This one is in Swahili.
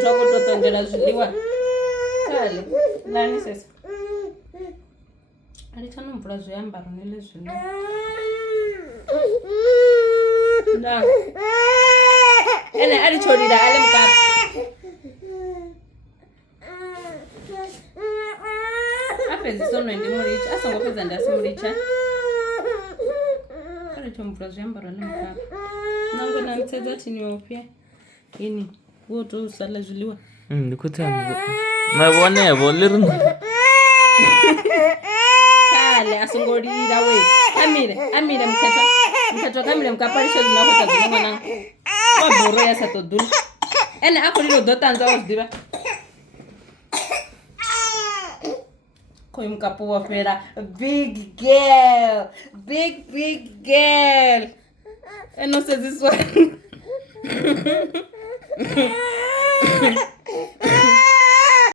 Twako totongela ziliwa. Kale. Nani sasa? Alitano mvula zoyambaro nile ziliwa. Na. Ene alichorira ale mkapa. Apezi sono ndi muricha. Asa ngopeza ndasi muricha. Mvula zoyambaro ale mkapa. Nango na mteza tiniopia. Ini. Woto usala ziliwa. Ndikutamba. Mabone bolirno. Kale asongorira we. Amire mkata kamile mkaparisho zinakota zinongo na. Wa boro ya satodul. Ene akolilo dotanza wasdiba. Koi mkapo wa fera. Big girl. Big girl. And no says this one.